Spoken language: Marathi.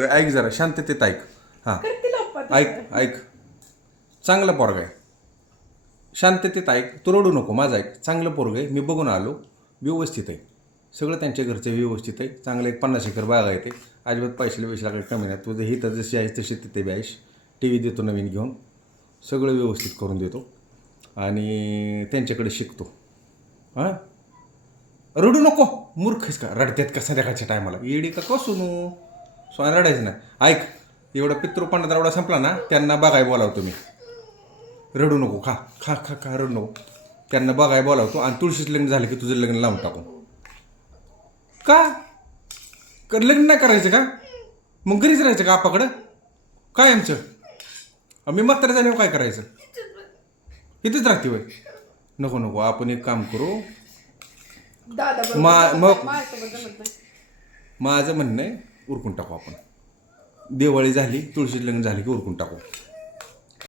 तर ऐक जरा शांततेत ऐक. हां ऐक ऐक, चांगला पोरगा आहे, शांततेत ऐक, तू रडू नको, माझं ऐक. चांगलं पोरग आहे, मी बघून आलो, व्यवस्थित आहे सगळं, त्यांच्या घरचं व्यवस्थित आहे, चांगलं. एक 50 एकर बागा येते, अजिबात पैशाला काही कमी नाही. तुझं ही तर जशी आहे तशी तिथे बी आहेस. टी व्ही देतो नवीन घेऊन, सगळं व्यवस्थित करून देतो आणि त्यांच्याकडे शिकतो. हां रडू नको, मूर्खच का रडतात का संध्याकाळच्या टायमाला, येडी का सुनू सोना, रडायचं ना. ऐक, एवढा पितृपणा एवढा संपला ना, त्यांना बघाय बोलावतो मी. रडू नको, खा खा खा खा, रडू नको. त्यांना बघाय बोलावतो आणि तुळशीचं लग्न झालं की तुझं लग्न लावून टाकू. का लग्न नाही करायचं का? मग घरीच राहायचं का आपाकडं? काय आमचं मी म्हातारं झाल्यावर काय करायचं? इथंच राहते वय. नको नको, आपण एक काम करू. मग माझं म्हणणं आहे, उरकून टाकू आपण. दिवाळी झाली, तुळशीचं लग्न झाली की उरकून टाकू.